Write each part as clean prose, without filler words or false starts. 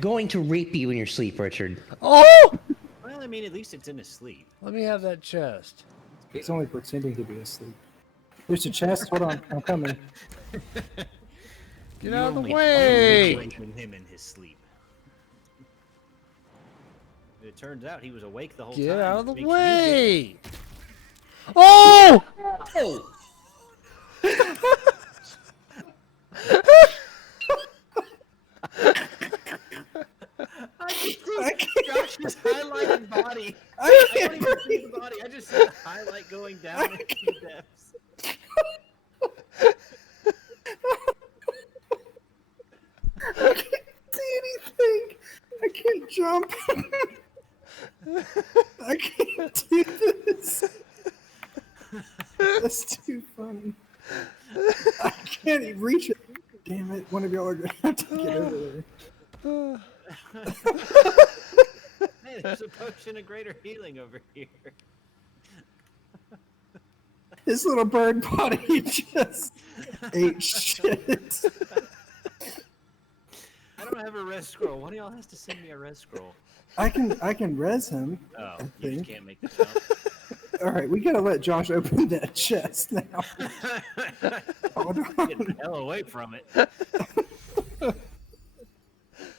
going to rape you in your sleep, Richard. Oh! Well, I mean, at least it's in his sleep. Let me have that chest. He's only pretending to be asleep. There's a chest. Hold on, I'm coming. Get out of the way! Raping him in his sleep. It turns out he was awake the whole time. Get out of the Makes me way! Oh! I can't. Josh's highlighted body. I don't even see the body. I just see the highlight going down into the depths. I can't see anything. I can't jump. I can't do this. That's too funny. I can't even reach it. Damn it. One of y'all are going to have to get over there. Hey, there's a potion of greater healing over here. His little bird body just ate shit. I don't have a res scroll. One of y'all has to send me a res scroll. I can res him. Oh, I you just think. can't make the jump. All right, we gotta let Josh open that chest now. Hold Get on. the hell away from it.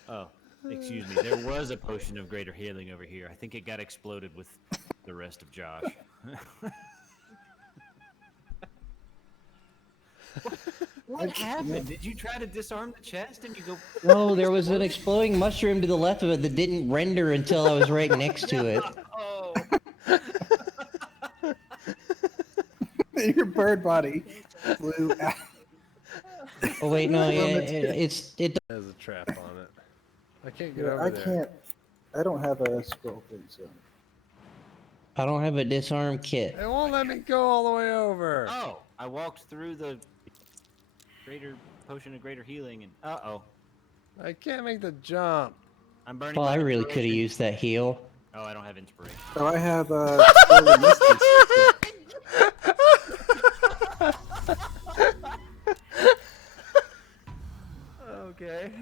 Oh, excuse me. There was a potion of greater healing over here. I think it got exploded with the rest of Josh. What happened? Did you try to disarm the chest and you go? No, there was an exploding mushroom to the left of it that didn't render until I was right next to it. Oh. Your bird body flew out. Oh wait, no, yeah, it. There's a trap on it. I can't get Yeah, over I there. can't. I don't have a scroll thing, so. I don't have a disarm kit. It won't let me go all the way over. Oh, I walked through the greater potion of greater healing and uh-oh. I can't make the jump. I'm burning. Well, my I really could have inspiration. used that heal. Oh, I don't have inspiration. So I have Swirly Misty.